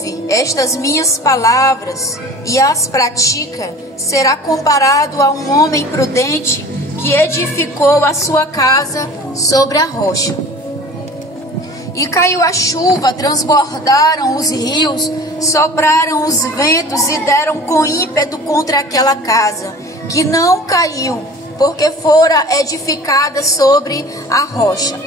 ouve estas minhas palavras e as pratica, será comparado a um homem prudente que edificou a sua casa sobre a rocha. E caiu a chuva, transbordaram os rios, sopraram os ventos e deram com ímpeto contra aquela casa, que não caiu, porque fora edificada sobre a rocha.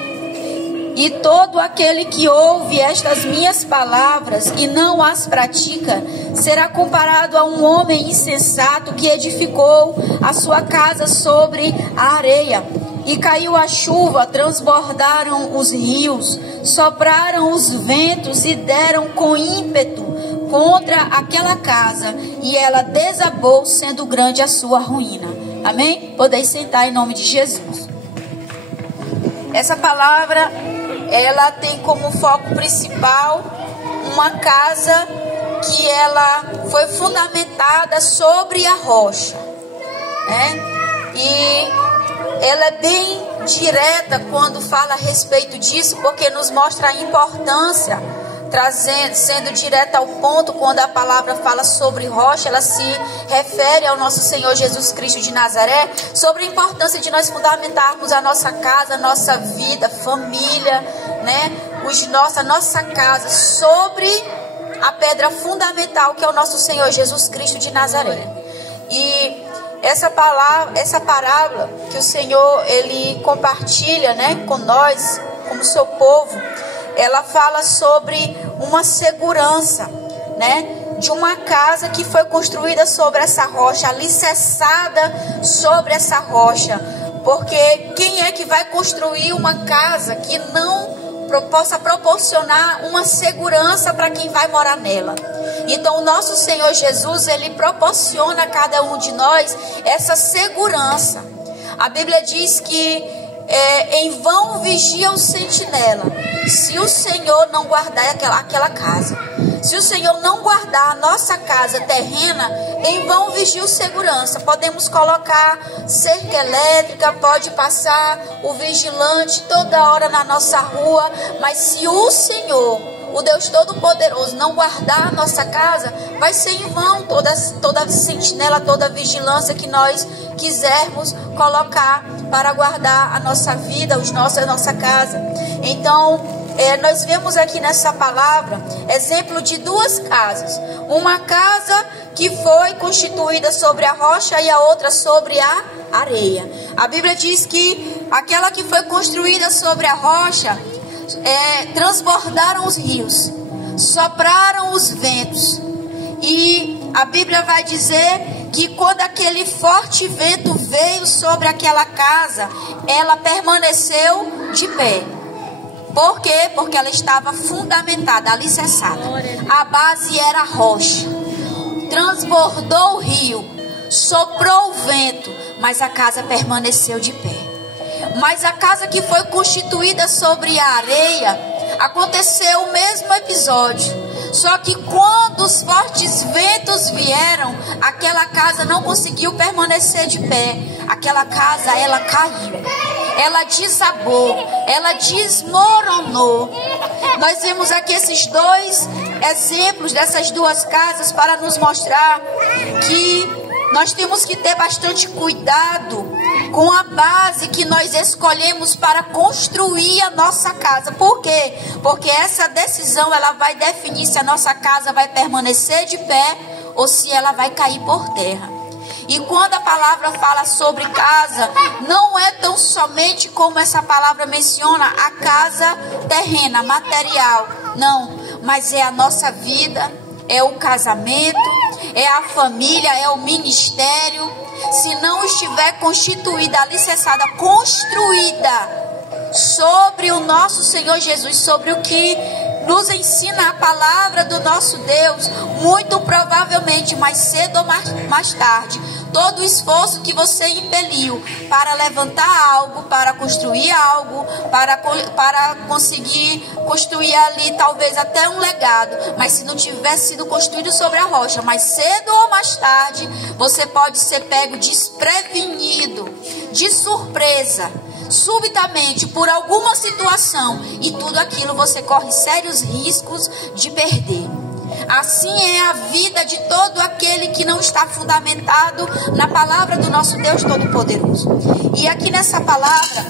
E todo aquele que ouve estas minhas palavras e não as pratica, será comparado a um homem insensato que edificou a sua casa sobre a areia. E caiu a chuva, transbordaram os rios, sopraram os ventos e deram com ímpeto contra aquela casa, e ela desabou, sendo grande a sua ruína. Amém? Podeis sentar em nome de Jesus. Essa palavra, ela tem como foco principal uma casa que ela foi fundamentada sobre a rocha, né? E ela é bem direta quando fala a respeito disso, porque nos mostra a importância, sendo direta ao ponto. Quando a palavra fala sobre rocha, ela se refere ao nosso Senhor Jesus Cristo de Nazaré, sobre a importância de nós fundamentarmos a nossa casa, a nossa vida, família, né? A nossa casa sobre a pedra fundamental que é o nosso Senhor Jesus Cristo de Nazaré. E essa parábola que o Senhor ele compartilha, né, com nós, como seu povo, ela fala sobre uma segurança, né, de uma casa que foi construída sobre essa rocha, alicerçada sobre essa rocha. Porque quem é que vai construir uma casa que não possa proporcionar uma segurança para quem vai morar nela? Então o nosso Senhor Jesus, ele proporciona a cada um de nós essa segurança. A Bíblia diz que em vão vigia o sentinela, se o Senhor não guardar aquela casa. Se o Senhor não guardar a nossa casa terrena, em vão vigia o segurança. Podemos colocar cerca elétrica, pode passar o vigilante toda hora na nossa rua, mas se o Senhor, o Deus Todo-Poderoso, não guardar a nossa casa, vai ser em vão toda sentinela, toda vigilância que nós quisermos colocar para guardar a nossa vida, a nossa casa. Então, nós vemos aqui nessa palavra exemplo de duas casas. Uma casa que foi constituída sobre a rocha e a outra sobre a areia. A Bíblia diz que aquela que foi construída sobre a rocha, transbordaram os rios, sopraram os ventos. E a Bíblia vai dizer que quando aquele forte vento veio sobre aquela casa, ela permaneceu de pé. Por quê? Porque ela estava fundamentada, alicerçada. A base era a rocha. Transbordou o rio, soprou o vento, mas a casa permaneceu de pé. Mas a casa que foi constituída sobre a areia, aconteceu o mesmo episódio. Só que quando os fortes ventos vieram, aquela casa não conseguiu permanecer de pé. Aquela casa, ela caiu, ela desabou, ela desmoronou. Nós vemos aqui esses dois exemplos dessas duas casas para nos mostrar que nós temos que ter bastante cuidado com a base que nós escolhemos para construir a nossa casa. Por quê? Porque essa decisão, ela vai definir se a nossa casa vai permanecer de pé ou se ela vai cair por terra. E quando a palavra fala sobre casa, não é tão somente como essa palavra menciona a casa terrena, material. Não, mas é a nossa vida, é o casamento, é a família, é o ministério. Se não estiver constituída, alicerçada, construída sobre o nosso Senhor Jesus, sobre o que nos ensina a palavra do nosso Deus, muito provavelmente mais cedo ou mais tarde, todo o esforço que você impeliu para levantar algo, para construir algo, para conseguir construir ali talvez até um legado, mas se não tivesse sido construído sobre a rocha, mais cedo ou mais tarde, você pode ser pego desprevenido, de surpresa, subitamente por alguma situação, e tudo aquilo você corre sérios riscos de perder. Assim é a vida de todo aquele que não está fundamentado na palavra do nosso Deus Todo-Poderoso. E aqui nessa palavra,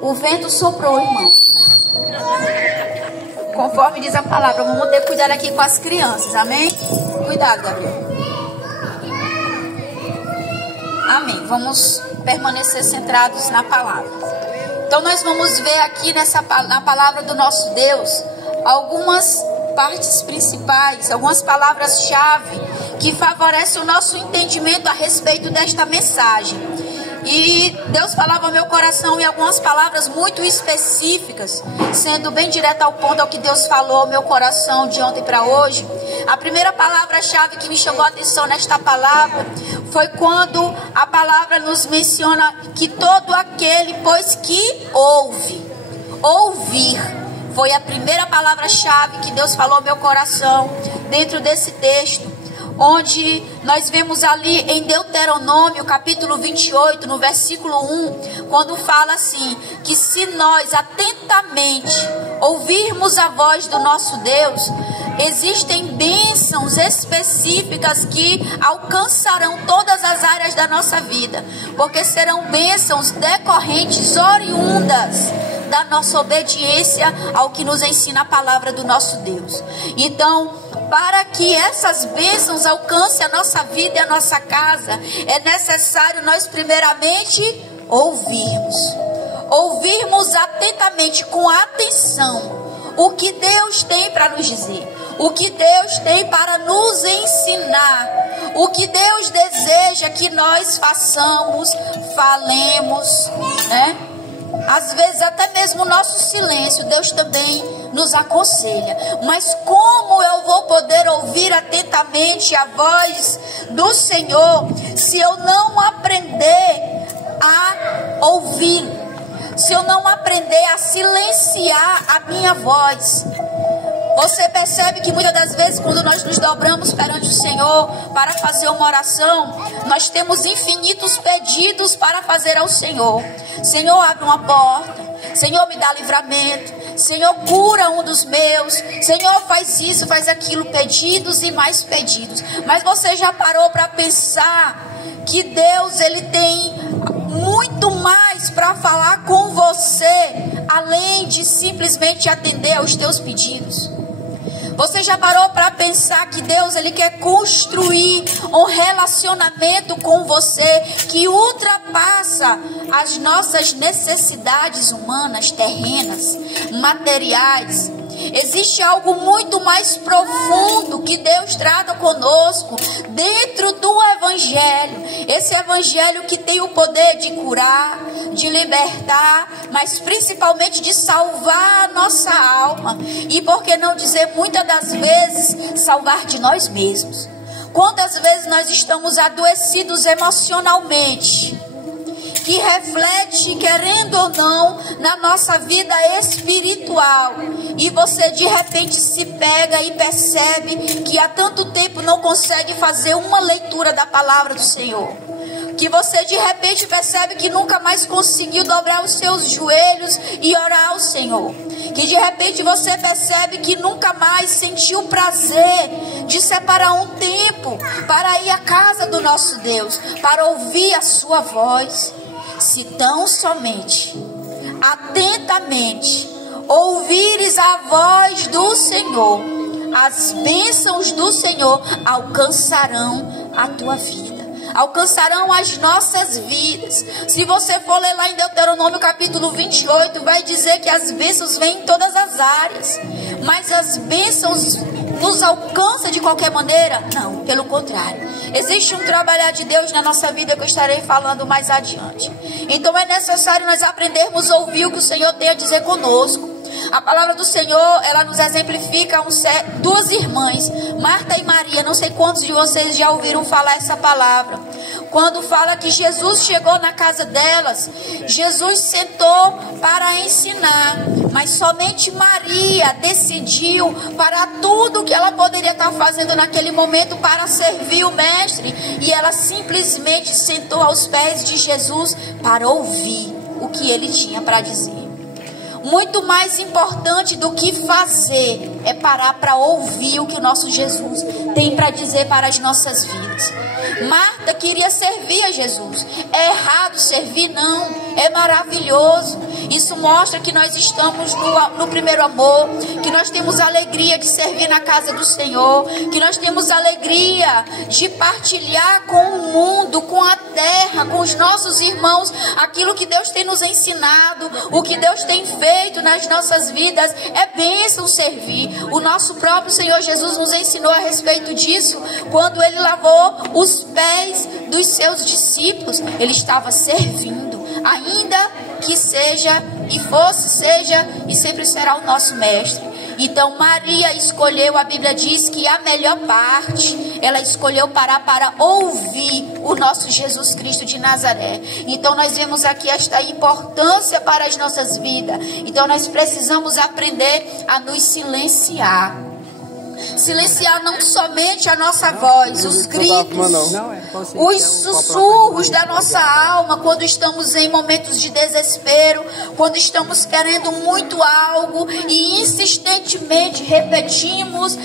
o vento soprou, irmão. Conforme diz a palavra, vamos ter cuidado aqui com as crianças, amém? Cuidado, Gabriel. Amém. Vamos permanecer centrados na palavra. Então nós vamos ver aqui na palavra do nosso Deus algumas partes principais, algumas palavras-chave que favorecem o nosso entendimento a respeito desta mensagem. E Deus falava ao meu coração em algumas palavras muito específicas, sendo bem direto ao ponto ao que Deus falou ao meu coração de ontem para hoje. A primeira palavra-chave que me chamou a atenção nesta palavra foi quando a palavra nos menciona que todo aquele, pois que ouve, ouvir, foi a primeira palavra-chave que Deus falou ao meu coração dentro desse texto, onde nós vemos ali em Deuteronômio capítulo 28, no versículo 1, quando fala assim, que se nós atentamente ouvirmos a voz do nosso Deus, existem bênçãos específicas que alcançarão todas as áreas da nossa vida, porque serão bênçãos decorrentes, oriundas da nossa obediência ao que nos ensina a palavra do nosso Deus. Então, para que essas bênçãos alcancem a nossa vida e a nossa casa, é necessário nós primeiramente ouvirmos atentamente, com atenção, o que Deus tem para nos dizer, o que Deus tem para nos ensinar, o que Deus deseja que nós façamos, falemos, né? Às vezes até mesmo o nosso silêncio, Deus também nos aconselha. Mas como eu vou poder ouvir atentamente a voz do Senhor se eu não aprender a ouvir, se eu não aprender a silenciar a minha voz? Você percebe que muitas das vezes, quando nós nos dobramos perante o Senhor para fazer uma oração, nós temos infinitos pedidos para fazer ao Senhor. Senhor, abre uma porta. Senhor, me dá livramento. Senhor, cura um dos meus. Senhor, faz isso, faz aquilo. Pedidos e mais pedidos. Mas você já parou para pensar que Deus, Ele tem muito mais para falar com você, além de simplesmente atender aos teus pedidos? Você já parou para pensar que Deus, Ele quer construir um relacionamento com você que ultrapassa as nossas necessidades humanas, terrenas, materiais? Existe algo muito mais profundo que Deus trata conosco dentro do Evangelho. Esse Evangelho que tem o poder de curar, de libertar, mas principalmente de salvar a nossa alma. E por que não dizer, muitas das vezes, salvar de nós mesmos. Quantas vezes nós estamos adoecidos emocionalmente, que reflete, querendo ou não, na nossa vida espiritual. E você de repente se pega e percebe que há tanto tempo não consegue fazer uma leitura da palavra do Senhor. Que você de repente percebe que nunca mais conseguiu dobrar os seus joelhos e orar ao Senhor. Que de repente você percebe que nunca mais sentiu o prazer de separar um tempo para ir à casa do nosso Deus, para ouvir a sua voz. Se tão somente, atentamente, ouvires a voz do Senhor, as bênçãos do Senhor alcançarão a tua vida, alcançarão as nossas vidas. Se você for ler lá em Deuteronômio capítulo 28, vai dizer que as bênçãos vêm em todas as áreas. Mas as bênçãos nos alcançam de qualquer maneira? Não, pelo contrário. Existe um trabalhar de Deus na nossa vida que eu estarei falando mais adiante. Então é necessário nós aprendermos a ouvir o que o Senhor tem a dizer conosco. A palavra do Senhor, ela nos exemplifica duas irmãs, Marta e Maria. Não sei quantos de vocês já ouviram falar essa palavra. Quando fala que Jesus chegou na casa delas, Jesus sentou para ensinar, mas somente Maria decidiu parar tudo que ela poderia estar fazendo naquele momento para servir o Mestre, e ela simplesmente sentou aos pés de Jesus para ouvir o que ele tinha para dizer. muito mais importante do que fazer é parar para ouvir o que o nosso Jesus tem para dizer para as nossas vidas. Marta queria servir a Jesus. É errado servir? Não. É maravilhoso. Isso mostra que nós estamos no primeiro amor, que nós temos alegria de servir na casa do Senhor, que nós temos alegria de partilhar com o mundo, com a terra, com os nossos irmãos, aquilo que Deus tem nos ensinado, o que Deus tem feito nas nossas vidas. É bênção servir. O nosso próprio Senhor Jesus nos ensinou a respeito disso, quando Ele lavou os pés dos seus discípulos. Ele estava servindo, ainda que seja e fosse, seja e sempre será o nosso mestre. Então Maria escolheu, a Bíblia diz que a melhor parte, ela escolheu parar para ouvir o nosso Jesus Cristo de Nazaré. Então nós vemos aqui esta importância para as nossas vidas. Então nós precisamos aprender a nos silenciar. Silenciar não somente a nossa voz, os gritos, os sussurros da nossa alma quando estamos em momentos de desespero, quando estamos querendo muito algo e insistentemente repetimos,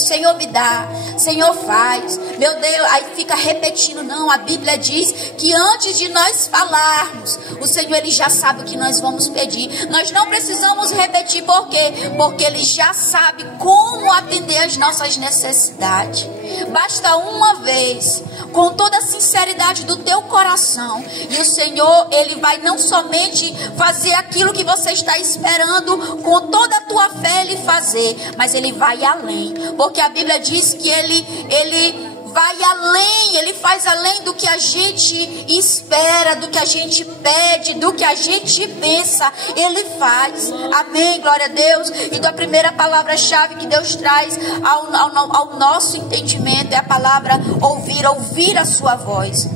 Senhor me dá, Senhor faz, meu Deus, aí fica repetindo. Não, a Bíblia diz que antes de nós falarmos, o Senhor Ele já sabe o que nós vamos pedir. Nós não precisamos repetir, por quê? Porque Ele já sabe como atender às nossas necessidades. Basta uma vez, com toda a sinceridade do teu coração, e o Senhor, Ele vai não somente fazer aquilo que você está esperando, com toda a tua fé Ele fazer, mas Ele vai além, porque a Bíblia diz que Ele vai além, Ele faz além do que a gente espera, do que a gente pede, do que a gente pensa, Ele faz. Amém, glória a Deus. Então a primeira palavra-chave que Deus traz ao nosso entendimento é a palavra ouvir a sua voz.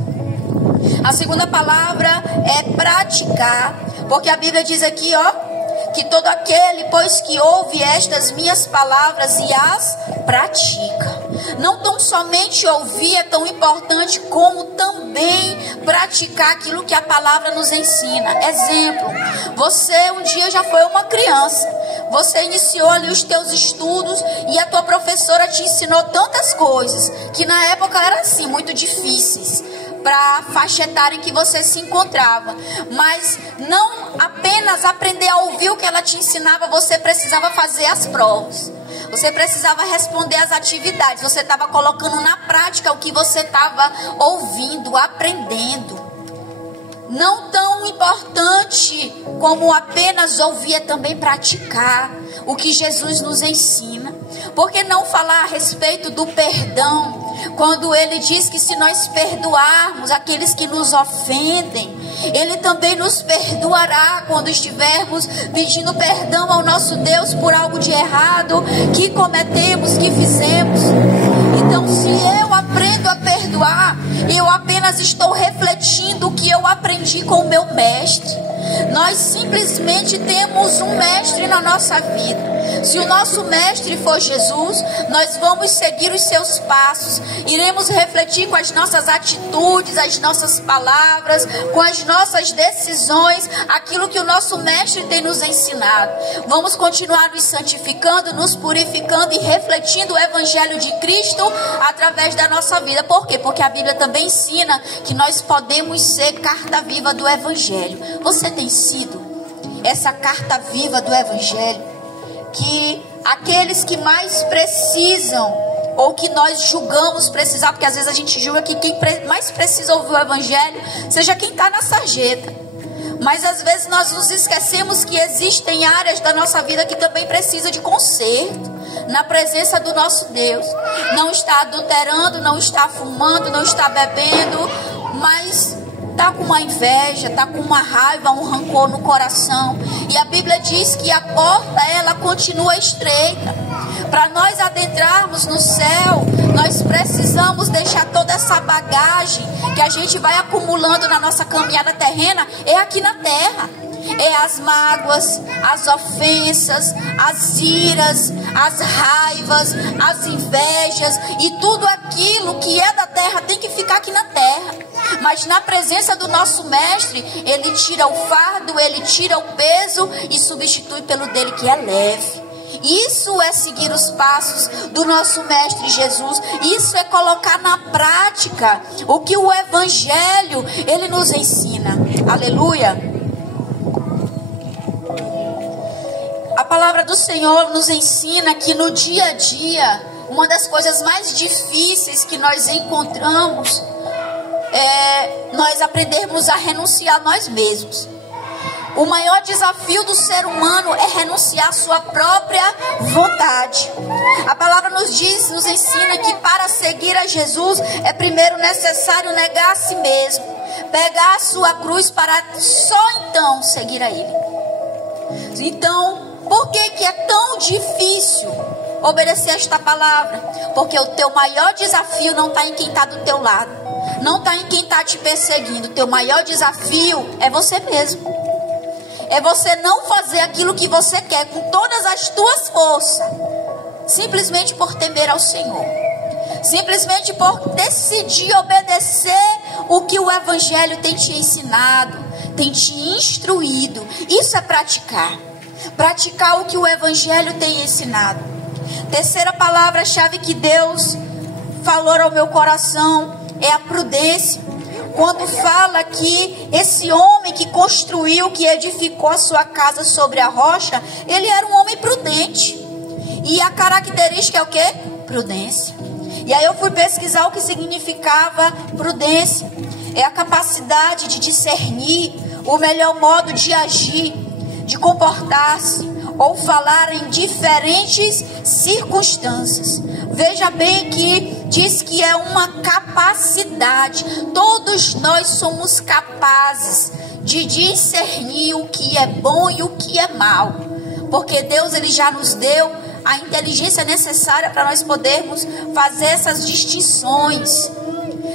A segunda palavra é praticar, porque a Bíblia diz aqui, que todo aquele, pois que ouve estas minhas palavras e as pratica. Não tão somente ouvir é tão importante, como também praticar aquilo que a palavra nos ensina. Exemplo, você um dia já foi uma criança, você iniciou ali os teus estudos e a tua professora te ensinou tantas coisas que na época eram assim, muito difíceis para a faixa etária em que você se encontrava. Mas não apenas aprender a ouvir o que ela te ensinava, você precisava fazer as provas. Você precisava responder às atividades. Você estava colocando na prática o que você estava ouvindo, aprendendo. Não tão importante como apenas ouvir é também praticar o que Jesus nos ensina. Por que não falar a respeito do perdão? Quando Ele diz que se nós perdoarmos aqueles que nos ofendem, Ele também nos perdoará quando estivermos pedindo perdão ao nosso Deus por algo de errado que cometemos, que fizemos. Então, se eu aprendo a perdoar, eu apenas estou refletindo o que eu aprendi com o meu mestre. Nós simplesmente temos um mestre na nossa vida. Se o nosso mestre for Jesus, nós vamos seguir os seus passos. Iremos refletir com as nossas atitudes, as nossas palavras, com as nossas decisões, aquilo que o nosso mestre tem nos ensinado. Vamos continuar nos santificando, nos purificando e refletindo o evangelho de Cristo através da nossa vida. Por quê? Porque a Bíblia também ensina que nós podemos ser carta viva do evangelho. Você tem sido essa carta viva do evangelho? Que aqueles que mais precisam, ou que nós julgamos precisar, porque às vezes a gente julga que quem mais precisa ouvir o evangelho seja quem está na sarjeta. Mas às vezes nós nos esquecemos que existem áreas da nossa vida que também precisa de conserto na presença do nosso Deus. Não está adulterando, não está fumando, não está bebendo, mas está com uma inveja, está com uma raiva, um rancor no coração. E a Bíblia diz que a porta, ela continua estreita. Para nós adentrarmos no céu, nós precisamos deixar toda essa bagagem que a gente vai acumulando na nossa caminhada terrena, é aqui na terra. É as mágoas, as ofensas, as iras, as raivas, as invejas e tudo aquilo que é da terra tem que ficar aqui na terra. Mas na presença do nosso mestre, ele tira o fardo, ele tira o peso e substitui pelo dele que é leve. Isso é seguir os passos do nosso mestre Jesus. Isso é colocar na prática o que o evangelho ele nos ensina. Aleluia. A palavra do Senhor nos ensina que no dia a dia, uma das coisas mais difíceis que nós encontramos é nós aprendermos a renunciar a nós mesmos. O maior desafio do ser humano é renunciar à sua própria vontade. A palavra nos ensina que para seguir a Jesus é primeiro necessário negar a si mesmo, pegar a sua cruz para só então seguir a Ele. Então, por que é tão difícil obedecer esta palavra? Porque o teu maior desafio não está em quem está do teu lado, não está em quem está te perseguindo. O teu maior desafio é você mesmo. É você não fazer aquilo que você quer com todas as tuas forças, simplesmente por temer ao Senhor, simplesmente por decidir obedecer o que o evangelho tem te ensinado, tem te instruído. Isso é praticar o que o evangelho tem ensinado. Terceira palavra-chave que Deus falou ao meu coração é a prudência. Quando fala que esse homem que construiu, que edificou a sua casa sobre a rocha, ele era um homem prudente. E a característica é o quê? Prudência. E aí eu fui pesquisar o que significava prudência. É a capacidade de discernir o melhor modo de agir, de comportar-se ou falar em diferentes circunstâncias. Veja bem que diz que é uma capacidade. Todos nós somos capazes de discernir o que é bom e o que é mal. Porque Deus ele já nos deu a inteligência necessária para nós podermos fazer essas distinções.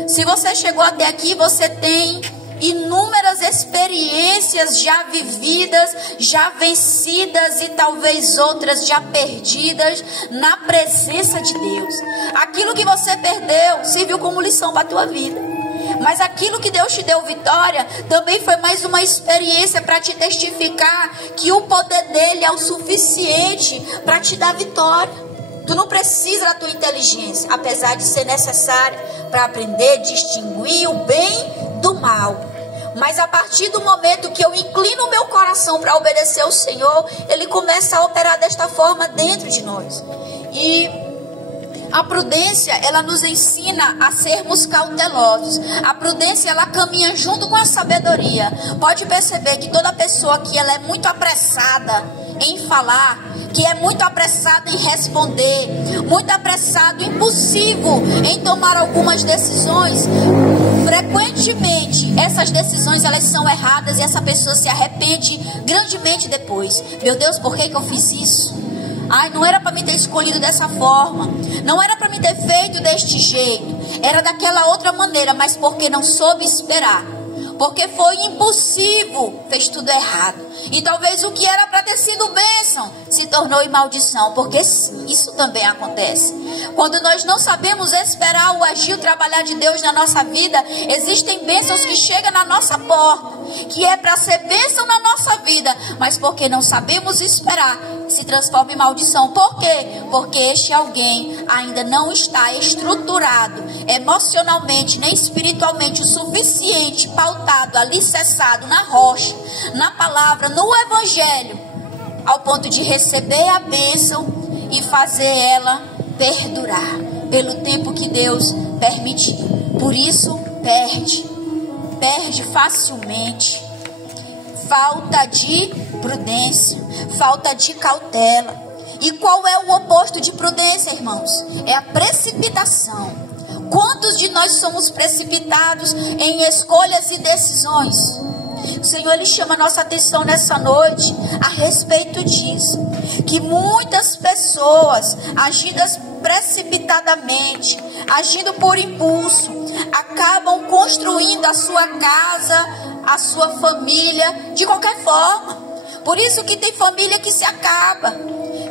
Se você chegou até aqui, você tem inúmeras experiências já vividas, já vencidas e talvez outras já perdidas na presença de Deus. Aquilo que você perdeu serviu como lição para a tua vida. Mas aquilo que Deus te deu vitória também foi mais uma experiência para te testificar que o poder dele é o suficiente para te dar vitória. Tu não precisa da tua inteligência, apesar de ser necessária para aprender a distinguir o bem do mal. Mas a partir do momento que eu inclino o meu coração para obedecer ao Senhor, Ele começa a operar desta forma dentro de nós. E a prudência, ela nos ensina a sermos cautelosos. A prudência, ela caminha junto com a sabedoria. Pode perceber que toda pessoa que ela é muito apressada em falar, que é muito apressado em responder, muito apressado, impulsivo em tomar algumas decisões, frequentemente essas decisões elas são erradas e essa pessoa se arrepende grandemente depois. Meu Deus, por que eu fiz isso? Ai, não era para me ter escolhido dessa forma, não era para me ter feito deste jeito, era daquela outra maneira, mas porque não soube esperar, porque foi impulsivo, fez tudo errado. E talvez o que era para ter sido bênção se tornou em maldição, porque isso também acontece. Quando nós não sabemos esperar o agir, o trabalhar de Deus na nossa vida, existem bênçãos que chegam na nossa porta, que é para ser bênção na nossa vida, mas porque não sabemos esperar, se transforma em maldição. Por quê? Porque este alguém ainda não está estruturado emocionalmente nem espiritualmente o suficiente, pautado, alicerçado na rocha, na palavra, no evangelho, ao ponto de receber a bênção e fazer ela perdurar pelo tempo que Deus permitiu. Por isso perde facilmente. Falta de prudência, falta de cautela. E qual é o oposto de prudência, irmãos? É a precipitação. Quantos de nós somos precipitados em escolhas e decisões? O Senhor ele chama a nossa atenção nessa noite a respeito disso, que muitas pessoas agindo precipitadamente, agindo por impulso, acabam construindo a sua casa, a sua família de qualquer forma. Por isso que tem família que se acaba,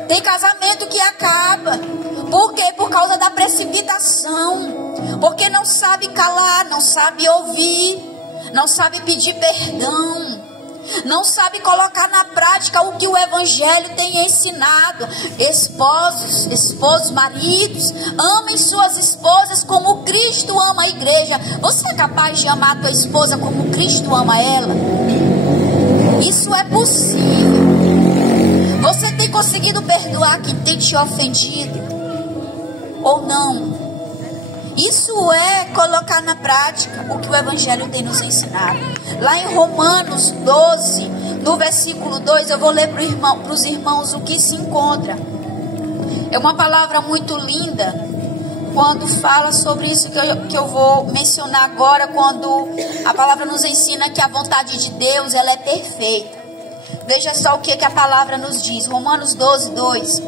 tem casamento que acaba, Por quê? Por causa da precipitação. Porque não sabe calar, não sabe ouvir, não sabe pedir perdão, não sabe colocar na prática o que o Evangelho tem ensinado. Esposos, maridos, amem suas esposas como Cristo ama a igreja. Você é capaz de amar a tua esposa como Cristo ama ela? Isso é possível. Você tem conseguido perdoar quem tem te ofendido? Ou não? Isso é colocar na prática o que o Evangelho tem nos ensinado. Lá em Romanos 12, no versículo 2, eu vou ler para os irmãos o que se encontra. É uma palavra muito linda quando fala sobre isso que eu vou mencionar agora, quando a palavra nos ensina que a vontade de Deus, ela é perfeita. Veja só o que a palavra nos diz. Romanos 12, 2.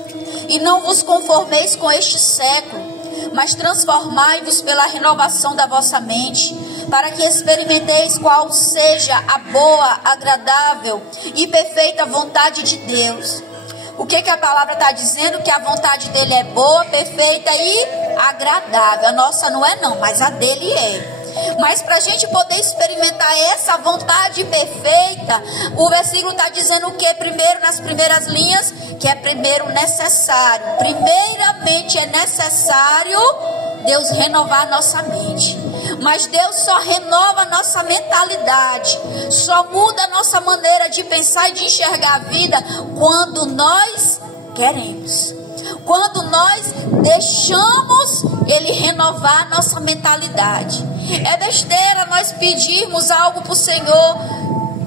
E não vos conformeis com este século, mas transformai-vos pela renovação da vossa mente, para que experimenteis qual seja a boa, agradável e perfeita vontade de Deus. O que a palavra está dizendo? Que a vontade dele é boa, perfeita e agradável. A nossa não é não, mas a dele é. Mas para a gente poder experimentar essa vontade perfeita, o versículo está dizendo o que? Primeiro, nas primeiras linhas, que é primeiro necessário. Primeiramente é necessário Deus renovar a nossa mente. Mas Deus só renova a nossa mentalidade, só muda a nossa maneira de pensar e de enxergar a vida quando nós queremos. Quando nós deixamos Ele renovar a nossa mentalidade. É besteira nós pedirmos algo para o Senhor.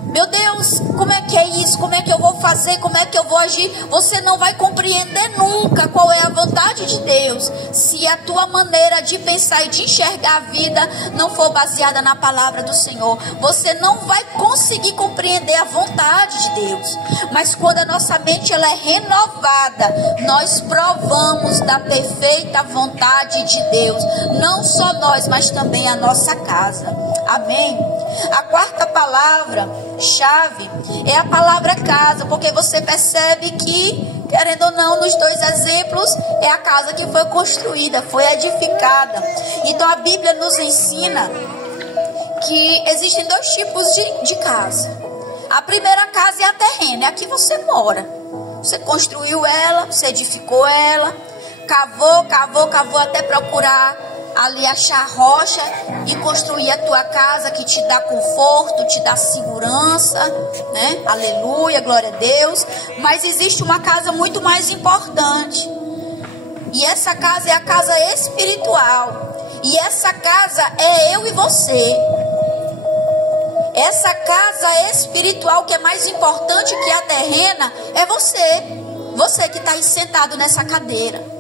Meu Deus, como é que é isso? Como é que eu vou fazer? Como é que eu vou agir? Você não vai compreender nunca qual é a vontade de Deus, se a tua maneira de pensar e de enxergar a vida não for baseada na palavra do Senhor. Você não vai conseguir compreender a vontade de Deus. Mas quando a nossa mente ela é renovada, nós provamos da perfeita vontade de Deus. Não só nós, mas também a nossa casa. Amém? A quarta palavra-chave é a palavra casa, porque você percebe que, querendo ou não, nos dois exemplos, é a casa que foi construída, foi edificada. Então a Bíblia nos ensina que existem dois tipos de casa. A primeira casa é a terrena, é a que você mora. Você construiu ela, você edificou ela, cavou até procurar ali achar rocha e construir a tua casa, que te dá conforto, te dá segurança, né? Aleluia, glória a Deus. Mas existe uma casa muito mais importante, e essa casa é a casa espiritual, e essa casa é eu e você. Essa casa espiritual, que é mais importante que a terrena, é você que está aí sentado nessa cadeira.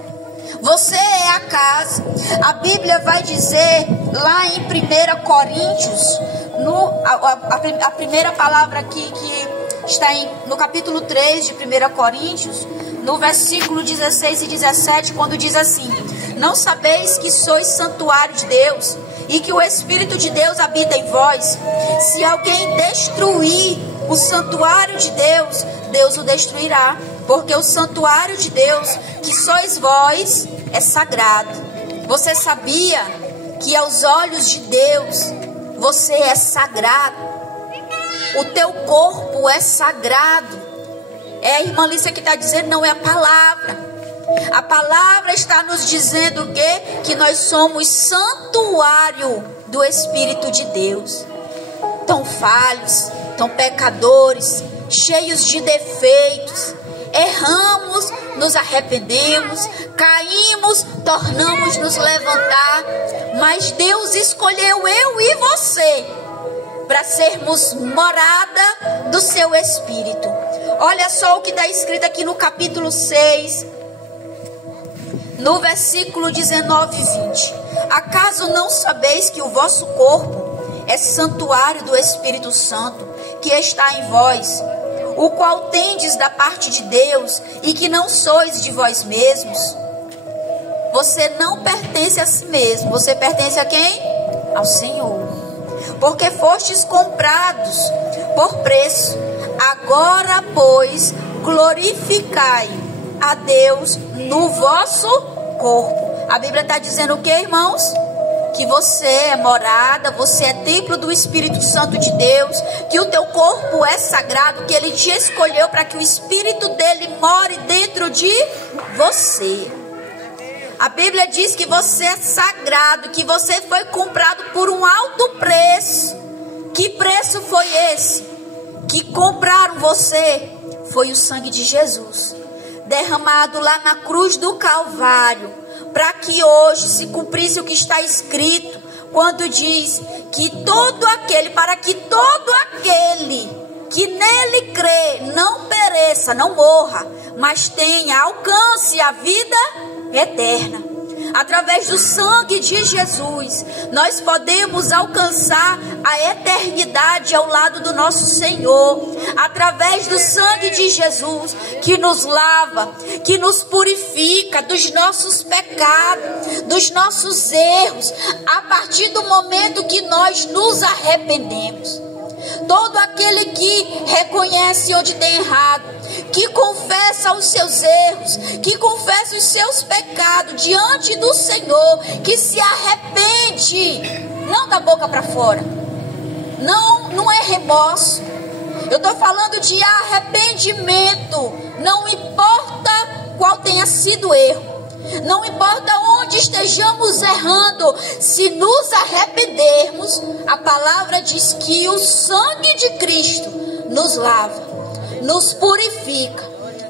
Você é a casa. A Bíblia vai dizer lá em 1 Coríntios, a primeira palavra aqui que está no capítulo 3 de 1 Coríntios, no versículo 16 e 17, quando diz assim: não sabeis que sois santuário de Deus e que o Espírito de Deus habita em vós? Se alguém destruir o santuário de Deus, Deus o destruirá. Porque o santuário de Deus, que sois vós, é sagrado. Você sabia que aos olhos de Deus você é sagrado? O teu corpo é sagrado. É a irmã Lícia que está dizendo, não é a palavra. A palavra está nos dizendo que nós somos santuário do Espírito de Deus. Tão falhos, tão pecadores, cheios de defeitos. Erramos, nos arrependemos, caímos, tornamos nos levantar, mas Deus escolheu eu e você para sermos morada do seu Espírito. Olha só o que está escrito aqui no capítulo 6, no versículo 19 e 20. Acaso não sabeis que o vosso corpo é santuário do Espírito Santo, que está em vós, o qual tendes da parte de Deus, e que não sois de vós mesmos? Você não pertence a si mesmo. Você pertence a quem? Ao Senhor. Porque fostes comprados por preço. Agora, pois, glorificai a Deus no vosso corpo. A Bíblia está dizendo o que, irmãos? Que você é morada, você é templo do Espírito Santo de Deus, que o teu corpo é sagrado, que Ele te escolheu para que o Espírito dele more dentro de você. A Bíblia diz que você é sagrado, que você foi comprado por um alto preço. Que preço foi esse? Que compraram você? Foi o sangue de Jesus, derramado lá na cruz do Calvário, para que hoje se cumprisse o que está escrito, quando diz que para que todo aquele que nele crê não pereça, não morra, mas alcance a vida eterna. Através do sangue de Jesus, nós podemos alcançar a eternidade ao lado do nosso Senhor. Através do sangue de Jesus, que nos lava, que nos purifica dos nossos pecados, dos nossos erros, a partir do momento que nós nos arrependemos. Todo aquele que reconhece onde tem errado, que confessa os seus erros, que confessa os seus pecados diante do Senhor, que se arrepende, não da boca para fora, não é remorso, eu estou falando de arrependimento. Não importa qual tenha sido o erro, não importa onde estejamos errando, se nos arrependermos, a palavra diz que o sangue de Cristo nos lava, nos purifica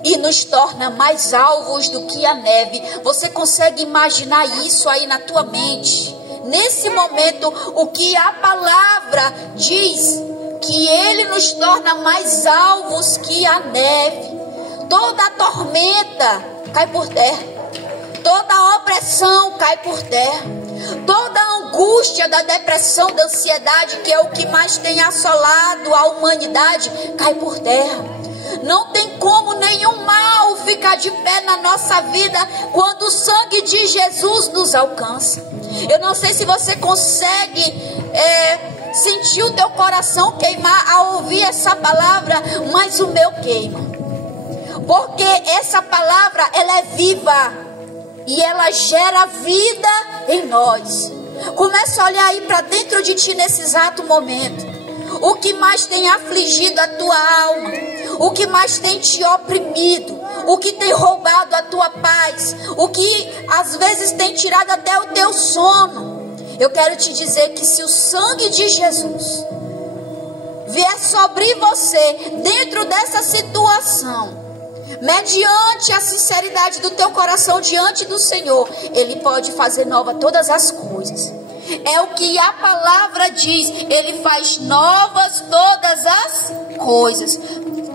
e nos torna mais alvos do que a neve. Você consegue imaginar isso aí na tua mente? Nesse momento, o que a palavra diz, que Ele nos torna mais alvos que a neve. Toda a tormenta cai por terra, toda a opressão cai por terra, toda a angústia da depressão, da ansiedade, que é o que mais tem assolado a humanidade, cai por terra. Não tem como nenhum mal ficar de pé na nossa vida quando o sangue de Jesus nos alcança. Eu não sei se você consegue sentir o teu coração queimar ao ouvir essa palavra, mas o meu queima, porque essa palavra, ela é viva e ela gera vida em nós. Começa a olhar aí para dentro de ti nesse exato momento. O que mais tem afligido a tua alma? O que mais tem te oprimido? O que tem roubado a tua paz? O que às vezes tem tirado até o teu sono? Eu quero te dizer que se o sangue de Jesus vier sobre você dentro dessa situação, mediante a sinceridade do teu coração diante do Senhor, Ele pode fazer nova todas as coisas. É o que a palavra diz. Ele faz novas todas as coisas.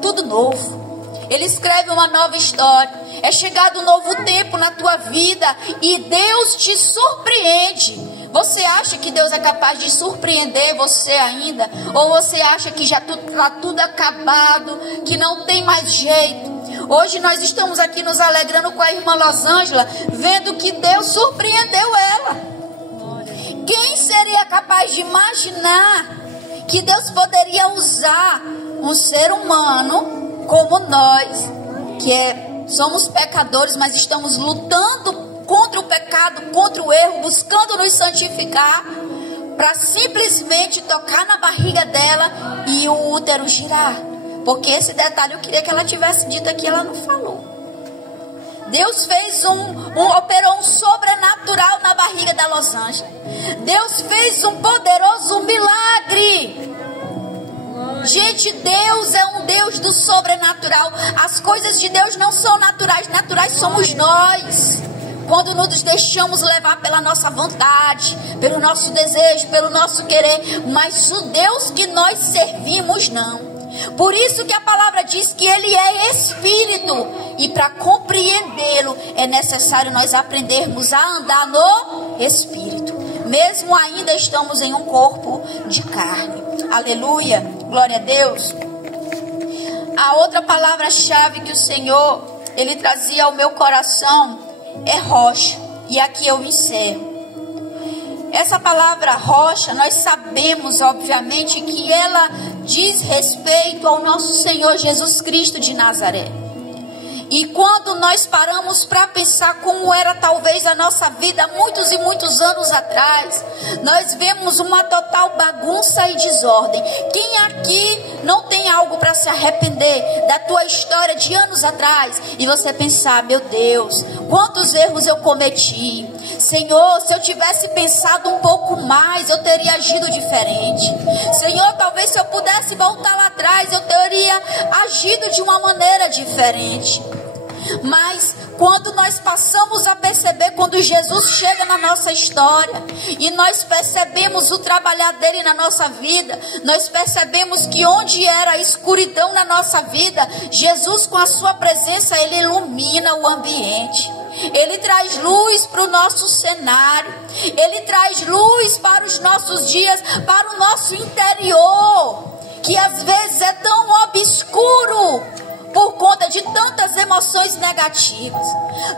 Tudo novo. Ele escreve uma nova história. É chegado um novo tempo na tua vida e Deus te surpreende. Você acha que Deus é capaz de surpreender você ainda? Ou você acha que já está tudo acabado, que não tem mais jeito? Hoje nós estamos aqui nos alegrando com a irmã Rosângela, vendo que Deus surpreendeu ela. Quem seria capaz de imaginar que Deus poderia usar um ser humano como nós, que somos pecadores, mas estamos lutando contra o pecado, contra o erro, buscando nos santificar, para simplesmente tocar na barriga dela e o útero girar? Porque esse detalhe eu queria que ela tivesse dito aqui, ela não falou. Deus fez operou um sobrenatural na barriga da Rosângela. Deus fez um poderoso milagre. Gente, Deus é um Deus do sobrenatural. As coisas de Deus não são naturais, naturais somos nós. Quando nos deixamos levar pela nossa vontade, pelo nosso desejo, pelo nosso querer, mas o Deus que nós servimos não. Por isso que a palavra diz que Ele é Espírito, e para compreendê-lo é necessário nós aprendermos a andar no Espírito, mesmo ainda estamos em um corpo de carne. Aleluia, glória a Deus. A outra palavra-chave que o Senhor, Ele trazia ao meu coração é rocha, e aqui eu encerro. Essa palavra rocha, nós sabemos obviamente que ela diz respeito ao nosso Senhor Jesus Cristo de Nazaré. E quando nós paramos para pensar como era talvez a nossa vida muitos e muitos anos atrás, nós vemos uma total bagunça e desordem. Quem aqui não tem algo para se arrepender da tua história de anos atrás? E você pensar, meu Deus, quantos erros eu cometi. Senhor, se eu tivesse pensado um pouco mais, eu teria agido diferente. Senhor, talvez se eu pudesse voltar lá atrás, eu teria agido de uma maneira diferente. Mas quando nós passamos a perceber, quando Jesus chega na nossa história e nós percebemos o trabalhar dele na nossa vida, nós percebemos que onde era a escuridão na nossa vida, Jesus com a sua presença, ele ilumina o ambiente. Ele traz luz para o nosso cenário. Ele traz luz para os nossos dias, para o nosso interior, que às vezes é tão obscuro por conta de tantas emoções negativas.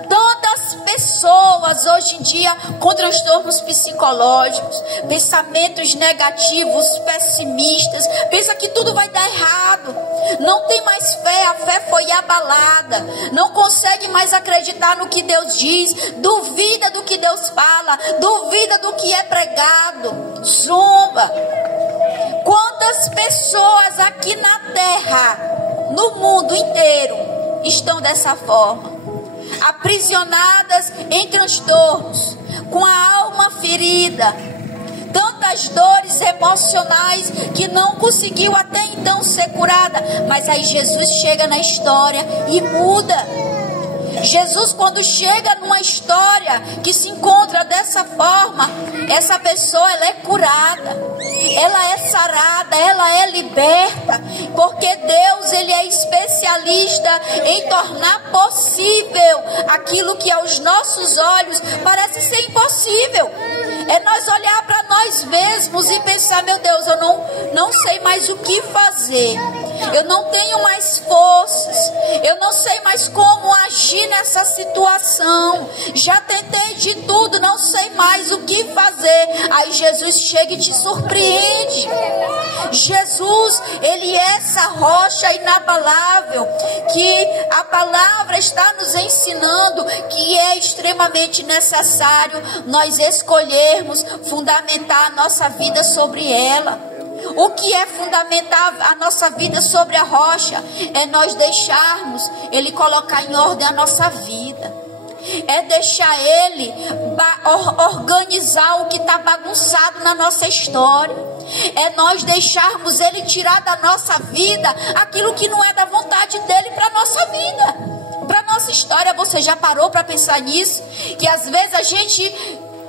Tantas pessoas hoje em dia com transtornos psicológicos, pensamentos negativos, pessimistas, pensa que tudo vai dar errado, não tem mais fé, a fé foi abalada, não consegue mais acreditar no que Deus diz, duvida do que Deus fala, duvida do que é pregado, zomba. Quantas pessoas aqui na terra, no mundo inteiro, estão dessa forma, aprisionadas em transtornos, com a alma ferida, tantas dores emocionais que não conseguiu até então ser curada, mas aí Jesus chega na história e muda. Jesus, quando chega numa história que se encontra dessa forma, essa pessoa, ela é curada, ela é sarada, ela é liberta, porque Deus, ele é especialista em tornar possível aquilo que aos nossos olhos parece ser impossível. É nós olhar para nós mesmos e pensar, meu Deus, eu não sei mais o que fazer, eu não tenho mais forças, eu não sei mais como agir nessa situação, já tentei de tudo, não sei mais o que fazer. Aí Jesus chega e te surpreende. Jesus, ele é essa rocha inabalável, que a palavra está nos ensinando que é extremamente necessário nós escolhermos fundamentar a nossa vida sobre ela. O que é fundamentar a nossa vida sobre a rocha? É nós deixarmos ele colocar em ordem a nossa vida. É deixar ele organizar o que está bagunçado na nossa história. É nós deixarmos ele tirar da nossa vida aquilo que não é da vontade dele para a nossa vida, para a nossa história. Você já parou para pensar nisso? Que às vezes a gente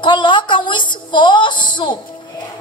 coloca um esforço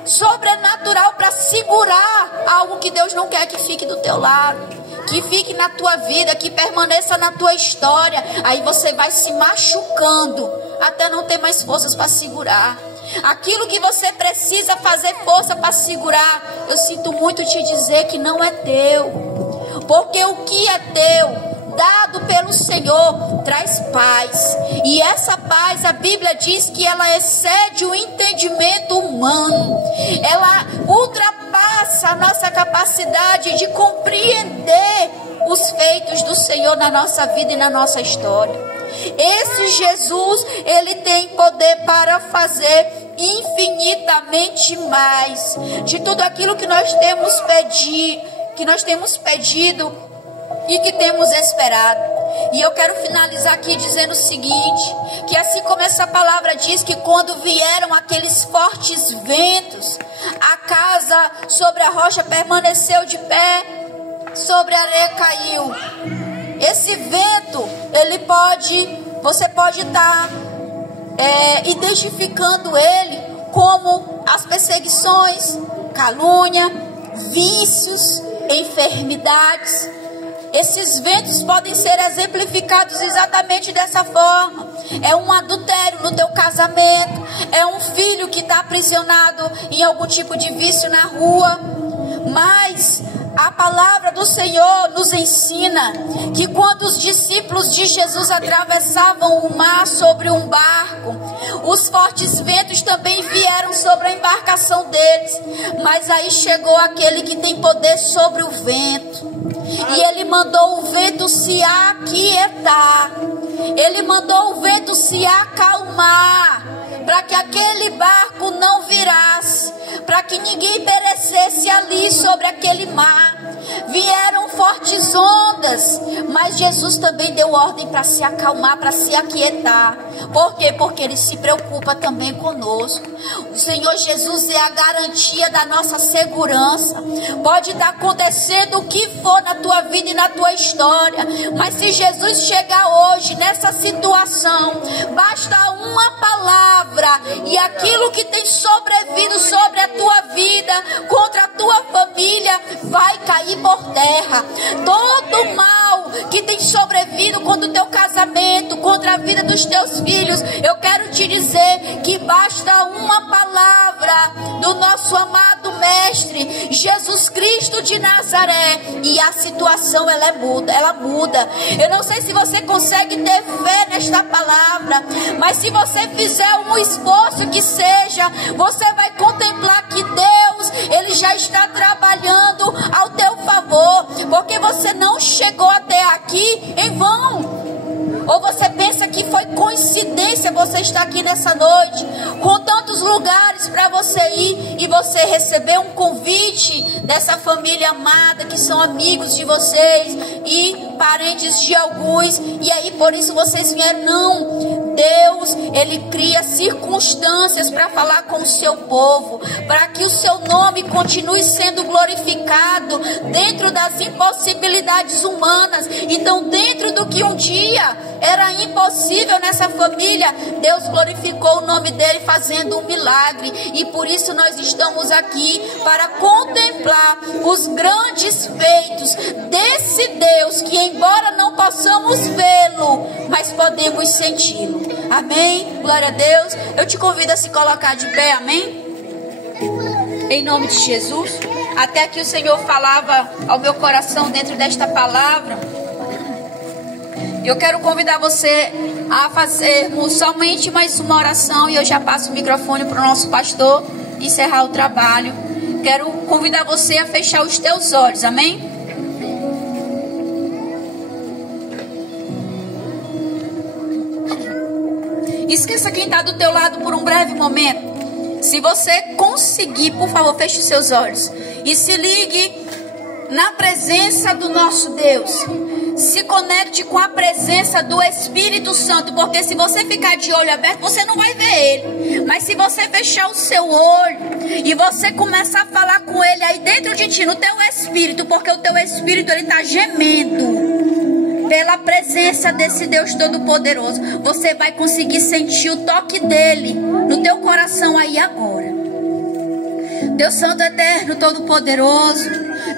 sobrenatural para segurar algo que Deus não quer que fique do teu lado, que fique na tua vida, que permaneça na tua história. Aí você vai se machucando até não ter mais forças para segurar aquilo que você precisa fazer força para segurar. Eu sinto muito te dizer que não é teu, porque o que é teu, dado pelo Senhor, traz paz. E essa paz, a Bíblia diz que ela excede o entendimento humano. Ela ultrapassa a nossa capacidade de compreender os feitos do Senhor na nossa vida e na nossa história. Esse Jesus, ele tem poder para fazer infinitamente mais de tudo aquilo que nós temos pedido e que temos esperado. E eu quero finalizar aqui dizendo o seguinte, que assim como essa palavra diz que quando vieram aqueles fortes ventos, a casa sobre a rocha permaneceu de pé, sobre a areia caiu. Esse vento, você pode estar identificando ele como as perseguições, calúnia, vícios, enfermidades. Esses ventos podem ser exemplificados exatamente dessa forma. É um adultério no teu casamento, é um filho que está aprisionado em algum tipo de vício na rua. Mas a palavra do Senhor nos ensina que quando os discípulos de Jesus atravessavam o mar sobre um barco, os fortes ventos também vieram sobre a embarcação deles. Mas aí chegou aquele que tem poder sobre o vento. E Ele mandou o vento se aquietar. Ele mandou o vento se acalmar, para que aquele barco não virasse, para que ninguém perecesse ali sobre aquele mar. Vieram fortes ondas, mas Jesus também deu ordem para se acalmar, para se aquietar. Por quê? Porque Ele se preocupa também conosco. O Senhor Jesus é a garantia da nossa segurança. Pode estar acontecendo o que for na tua vida e na tua história, mas se Jesus chegar hoje nessa situação, basta uma palavra e aquilo que tem sobrevindo sobre a tua vida, contra a tua família, vai cair por terra. Todo mal que tem sobrevindo contra o teu casamento, contra a vida dos teus filhos, eu quero te dizer que basta uma palavra do nosso amado Mestre Jesus Cristo de Nazaré e a situação ela muda. Eu não sei se você consegue ter fé nesta palavra, mas se você fizer um esforço que seja, você vai contemplar que Deus, Ele já está trabalhando ao teu favor, porque você não chegou até aqui em vão. Ou você pensa que foi coincidência você estar aqui nessa noite, com tantos lugares para você ir, e você receber um convite dessa família amada, que são amigos de vocês e parentes de alguns, e aí por isso vocês vieram? Não. Deus, Ele cria circunstâncias para falar com o seu povo, para que o seu nome continue sendo glorificado dentro das impossibilidades humanas. Então, dentro do que um dia era impossível nessa família, Deus glorificou o nome dele fazendo um milagre, e por isso nós estamos aqui para contemplar os grandes feitos desse Deus, que embora não possamos vê-lo, mas podemos senti-lo. Amém? Glória a Deus. Eu te convido a se colocar de pé, amém? Em nome de Jesus. Até que o Senhor falava ao meu coração dentro desta palavra, eu quero convidar você a fazermos somente mais uma oração, e eu já passo o microfone para o nosso pastor encerrar o trabalho. Quero convidar você a fechar os teus olhos, amém? Esqueça quem está do teu lado por um breve momento. Se você conseguir, por favor, feche os seus olhos e se ligue na presença do nosso Deus. Se conecte com a presença do Espírito Santo, porque se você ficar de olho aberto, você não vai ver Ele. Mas se você fechar o seu olho e você começar a falar com Ele aí dentro de ti, no teu espírito, porque o teu espírito ele está gemendo pela presença desse Deus Todo-Poderoso, você vai conseguir sentir o toque dele no teu coração aí agora. Deus Santo, Eterno, Todo-Poderoso,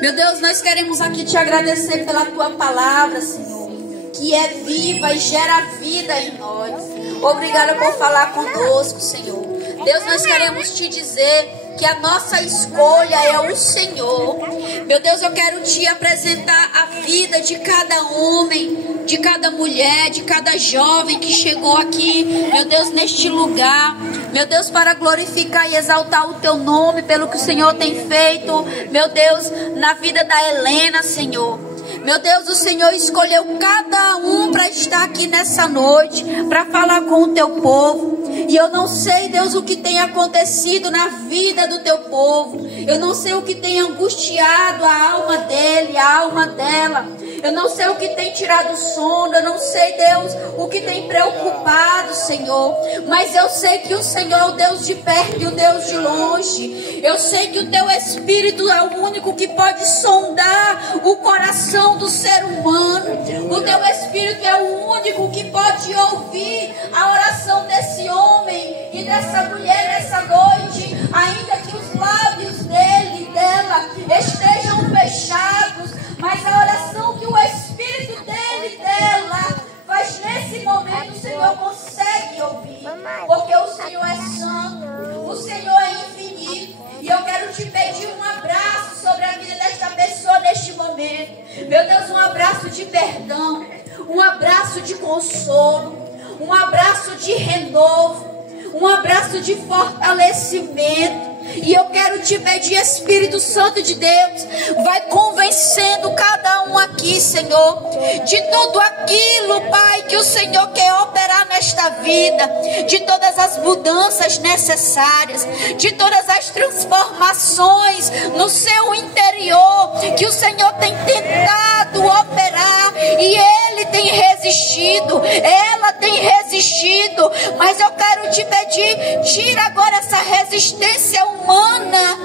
meu Deus, nós queremos aqui te agradecer pela tua palavra, Senhor, que é viva e gera vida em nós. Obrigada por falar conosco, Senhor. Deus, nós queremos te dizer que a nossa escolha é o Senhor. Meu Deus, eu quero te apresentar a vida de cada homem, de cada mulher, de cada jovem que chegou aqui, meu Deus, neste lugar, meu Deus, para glorificar e exaltar o teu nome pelo que o Senhor tem feito, meu Deus, na vida da Helena, Senhor. Meu Deus, o Senhor escolheu cada um para estar aqui nessa noite, para falar com o teu povo. E eu não sei, Deus, o que tem acontecido na vida do teu povo. Eu não sei o que tem angustiado a alma dele, a alma dela. Eu não sei o que tem tirado o sono. Eu não sei, Deus, o que tem preocupado, Senhor. Mas eu sei que o Senhor é o Deus de perto e o Deus de longe. Eu sei que o teu Espírito é o único que pode sondar o coração do ser humano. O teu Espírito é o único que pode ouvir a oração desse homem e dessa mulher nessa noite, ainda que os lábios dele e dela estejam fechados, mas a oração que o Espírito dele e dela faz nesse momento, o Senhor consegue ouvir, porque o Senhor é santo, o Senhor é infinito. E eu quero te pedir um abraço sobre a vida desta pessoa neste momento. Meu Deus, um abraço de perdão, um abraço de consolo, um abraço de renovo, um abraço de fortalecimento. E eu quero te pedir, Espírito Santo de Deus, vai convencendo cada um aqui, Senhor, de tudo aquilo, Pai, que o Senhor quer operar nesta vida, de todas as mudanças necessárias, de todas as transformações no seu interior, que o Senhor tem tentado operar e Ele tem resistido, ela tem resistido, mas eu quero te pedir, tira agora essa resistência humana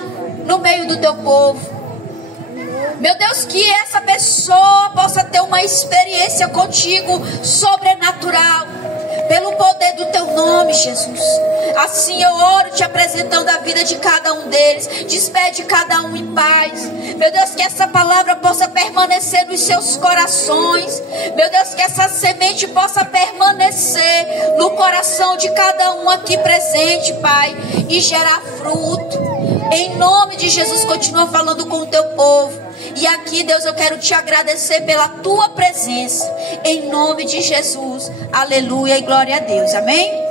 no meio do teu povo. Meu Deus, que essa pessoa possa ter uma experiência contigo sobrenatural, pelo poder do teu nome, Jesus. Assim eu oro te apresentando a vida de cada um deles. Despede cada um em paz. Meu Deus, que essa palavra possa permanecer nos seus corações. Meu Deus, que essa semente possa permanecer no coração de cada um aqui presente, Pai, e gerar fruto. Em nome de Jesus, continua falando com o teu povo. E aqui, Deus, eu quero te agradecer pela tua presença. Em nome de Jesus. Aleluia e glória a Deus. Amém?